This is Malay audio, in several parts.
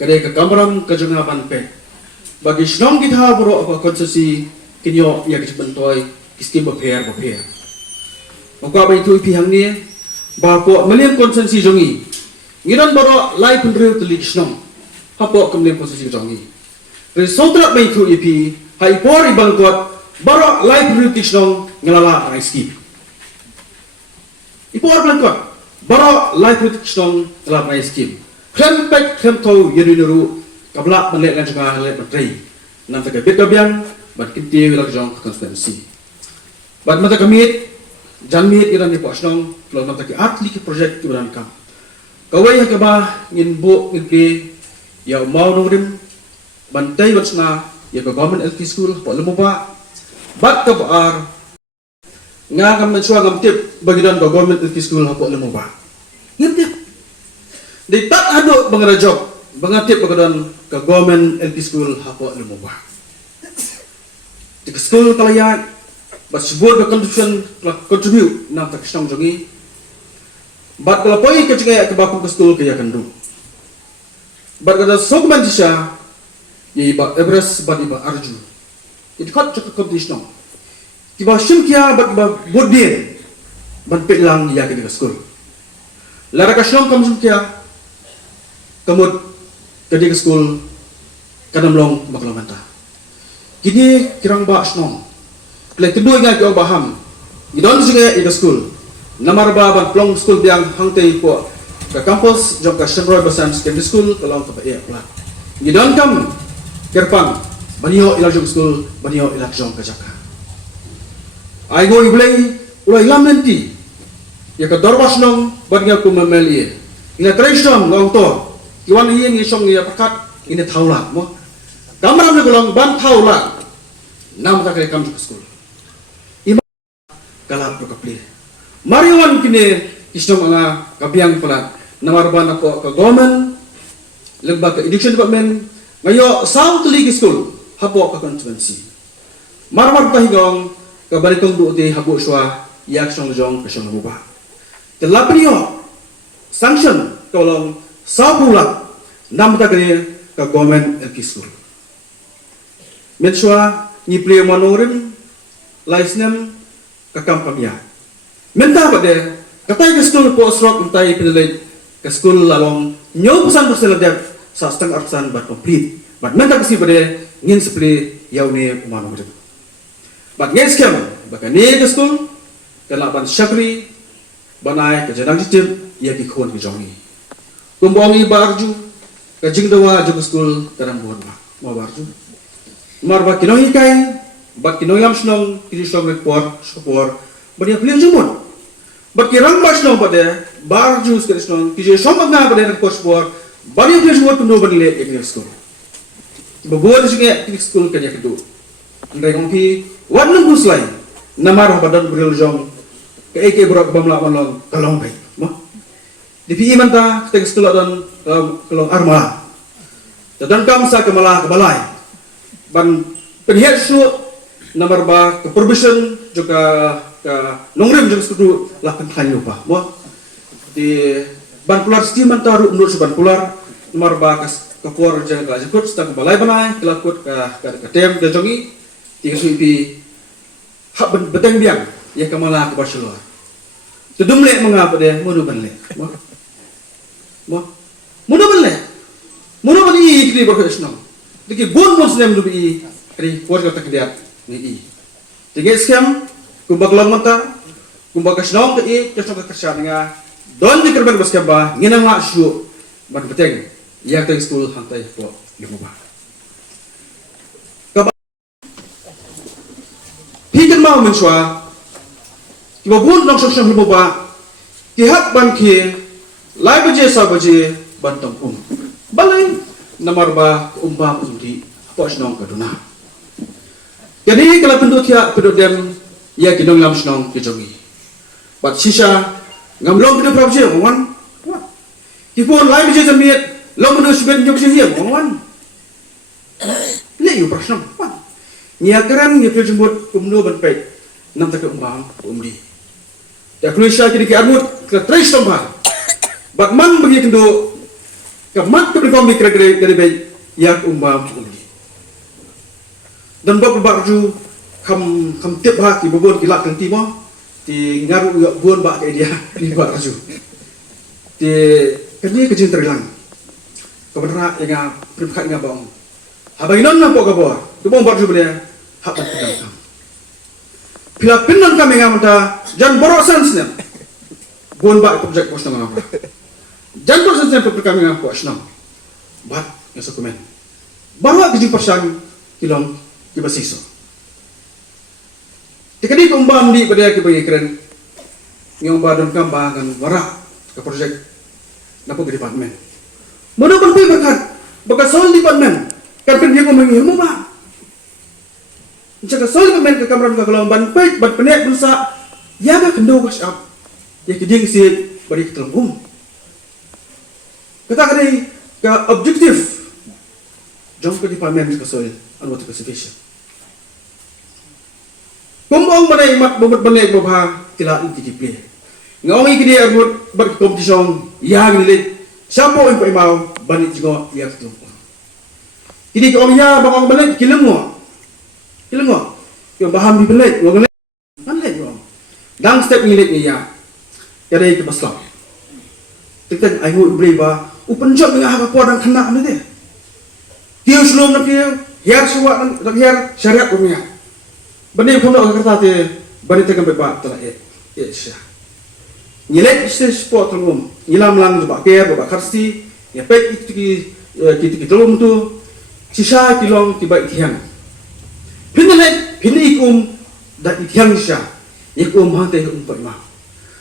Kadai ke kamram ke jengapan pe. Bagi senong kita bro apa konsesi kinyo ia kecepentoi istim berpair. Maka apa itu pihang ni bahawa melihat konsesi jongi. Ngiran bro lai pendiri telik senong. Apa kemudian konsesi jongi. Resultat apa itu ipi hai por ibal kuat bro lai pendiri telik senong ngelala raiski. Ipor kuat bro lai pendiri telik senong ngelala raiski. Krempek kremtau yerinuru kabla melek dan juga melek menteri. Nam tak bet kabiang bat kinti wilang jong konstituensi. Bat mata kamit janmit iran ni pasnong lo nam tak atli ke projek iran kam. Kawai ha kaba ngin bo ngin pe ya mau nongrim bantai watsna ya ke government LP school po lemo ba bat ka bar nga kam mensua ngam tip bagidan ke government LP school po lemo ba. Ngim tip di tak ada pengerajok pengatip pagkadan ke government LP school hapo lumubah. Di school kalayan bat sebut ke contribute nam tak senang jongi. Bat kalau poi ke cengaya ke baku ke school ke ya kandu. Bat kada sokman disha ye ba Everest bat iba arju. It kat cek competition. Tiba simkia bat ba bodien ban pelang ya ke school. Lara ka senang kam simkia kamut kadi ke school kadam long maklamanta. Kini kirang ba snong. Klek kedua nga ko baham. Idon sige ke school. Namar ba ban plong school biang hangtei po ka campus jong ka Shenroy Basan Secondary School kalong ka ya pula. Idon kam kerpang banio ila jong school banio ila jong ka jaka. Ai go iblay ulai lam nanti. Ya ka dorwas nong ban nga ko mameli. Ila tradition ngong to Iwan ini ni song ya pakat ini taula mo. Kamram ni golong ban taula. Nam tak rekam ke school. Ima kalap ko kapli. Mariwan kini isong nga kabiang pala namar ban ako ka government lemba ka education department ngayo South League School hapo ka constituency. Marmar tahigong ka baritong duote hapo swa yak song jong ka song buba. Telapniyo sanction kolong Sabulak nam tak kene ke government LP school. Mensua ni play manorin license ke kampamia. Menta pada katai ke school po srok entai penilai ke school lalong nyo pesan dia sa setengah persen bat complete. Bat menta kesi pada ngin sepli yaune manorin. Bat ngin scam baka ni ke school kelaban syakri banai ke jadang jitim ia ki khon ki jongi. Kumbongi barju kajing dawa juga school kadang buat mau barju marba kinoi kai bat kinoi am snong kiri snong report support badia pilih jumon bat kirang bas snong pada barju kiri snong kiri snong na pada report support badia pilih jumon kuno badile kiri school bebuat juga kiri school kaya kedua ndai ngompi wadnung buslai namar badan beril jong ke eke berak bamla manlong kalong bai di PI manta kita sekolah dan kalau arma dan kam sa kemala kebalai ban penhiat su nomor ba ke provision juga ke nongrim juga sekolah lakukan hanya lupa mo di ban pular sti manta ru nur ban pular nomor ba ke por jaga kelas ikut sta kebalai banai kelakut ke tem de jongi tiga su pi hak beteng biang ya kemala ke Barcelona tudumle mengapa dia mudu banle mudah beli ikli berkesnam. Diki gun muslim du bi kri keluarga tak dia ni i. Tiga scam kumbak long mata kumbak kesnam ke i kesnam ke kerja nga don di kerban bas kaba nginang la syu ban beteng ya ke school hantai po lupa. Kaba pikan mau mensua kiba bun long sosam lupa ki hak ban ki lai baje sa baje bantong balai namar ba umba pundi pos nong kaduna jadi kalau penduduk ya penduduk dem ya kidong lam snong kijongi bat sisa ngamlong penduduk prabu je wan kipon lai baje jamiat long penduduk seben jom je wan le yu prasnam wan nya keran nya jembut kumno ban pek nam tak umbang umdi ya kluisha kini ki armut ke tres tomba Bakman bagi kendo Kamat keberkom kira-kira dari baik yak umbam uli. Dan bab ju kam tiap hak ibobon kilak kan timo ti ngaru yak buon ba ke dia ni ba ju. Ti kini kejin terilang. Kebenaran yang perbuatan yang bang. Habaginon nampak kabor. Tu bang baju boleh hak pedang. Bila pinon kami ngamata jan borok sansnya. Buon ba projek pos nama apa. Jan borok sansnya projek kami ngam pos nama. Bat yang dokumen. Baru aku persan kilong kibasiso. Tikadi kumbam di pada kibagi keren. Yang badan kambangan warak ke projek napo ke departemen. Mana pun pergi berkat soal departemen. Kan dia ngomong ilmu ba. Jika soal departemen ke kamera ke kalau ban pek ban penek berusaha ya ga kendo wash up. Ya kiding si bari ketelungum. Kata kali ke objektif jom ke departemen ke soal anggota conservation. Kumbang mana imat bobot benek bobha kila ITDP. Ngawang ikidi arbut berkompetisi yang nilit. Siapa yang pakai mau balik juga yang tu. Jadi kalau dia bakal balik kilemu, yang paham di balik, orang balik juga. Dan step ni ni ya, ada yang terpasang. Kita ayu beribah, upenjat dengan harga kuat dan kena ni deh. Dia sebelum nak hiar suat nak hiar syariat punya. Bani kamu nak kata tu, bani tekan bebat telah syah. Nilai sport tengum, ilam lang juga care, juga karsi, ya pek itu telum tu, sisa kilong tiba ikhyan. Pindah ikum dah ikhyan sisa, ikum hantai umpat imam.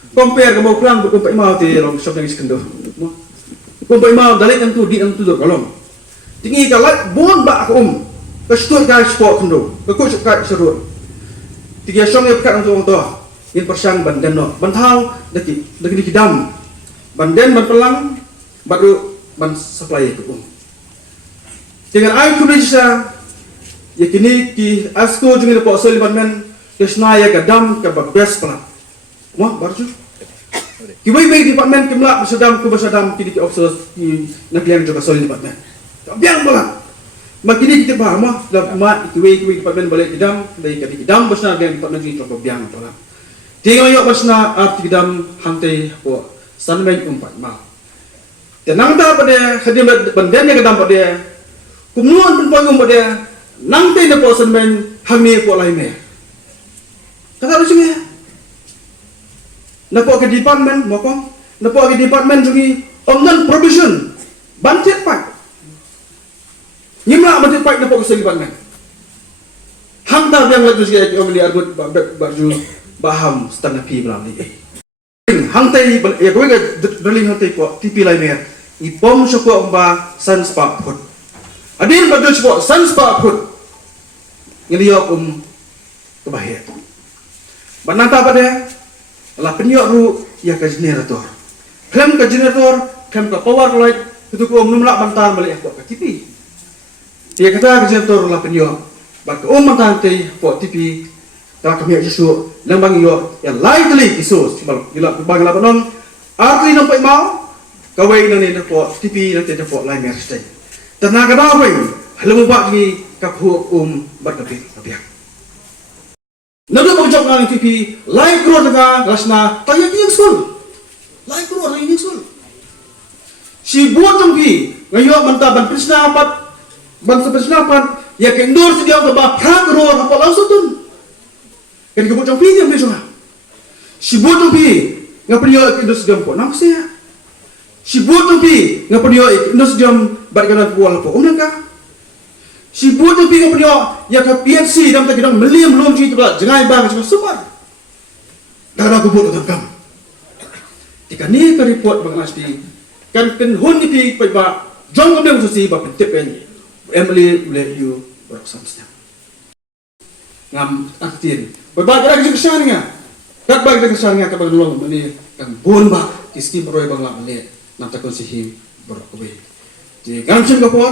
Compare kamu pulang umpat imam tu, orang shop yang iskandar. Umpat imam dalik yang tu di yang tu tu kalong. Tinggi kalau bon bak kestuat kai sport kendo, kekut kai serut. Tiga shop yang pekat untuk orang tua. Yang persang bandan no bantau daki kidam bandan ban pelang baru ban supply ke dengan air Indonesia ya kini ki asko jungi po sel bandan kesna ya kadam ke best pelang mo baru ki bai department kemla bersadam ku bersadam kini ki officer ki naklian juga sel department biang pelang makini kita faham dah mat ki bai department balik kidam dari kidam besar biang department ni contoh biang pelang. Tengok yok pasna ap tidam hantai po sanbeng umpat ma. Tenang dah pada hadim bandan yang kedam pada kumnuan pun pangum pada nangtai na po sanbeng hami po lai me. Kata rusung ya. Napo ke department mokong, napo ke department jungi omnan provision bantet pak. Nyimla bantet pak napo ke department. Hangta yang lagi sikit omli arbut baju baham stand pi belam ni hangtai ya kowe ga drilling hangtai ko tipi lai mer ipom soko ba sunspa phut adil ba jo soko sunspa phut ngeli yo ke bahaya banata pada la penyo ru ya ka generator klem ka power light itu ko numla bantan balik ko ka tipi dia kata generator la penyo ba ko mantan tei ko tipi tak kami asyik lembang yo yang lain kali isu gila bang labanon arti nampak mau kawai nani dapat TV nanti dapat lain merestay tenaga dawai halu bak ni kaphu berkepik kepiak nado pojok nang TV lain keluar daga rasna tanya yang sul lain keluar yang sul si buat tongki ngayo manta ban prisnapat ban seprisnapat ya kendor sedia ke ba prang keluar apa langsung tun kan kebut jong pi yang besok si buat jong pi ngapa dia indus jam ko nak saya si buat jong pi ngapa dia indus jam barkanan pual po ka si buat jong pi ngapa dia ya ka PNC dam ta kidang meliam belum ci tu jangai bang cuma super dah aku buat kam tika ni ka report bang asti kan hun ni pi pa jong kam susi ba tip ni Emily let you work something ngam aktin berbagi lagi kesannya kat bagi kesannya ka bang long ni kan bon ba kiski broy bang la le nam ta konsihim bro ko be ji ngam sim ka po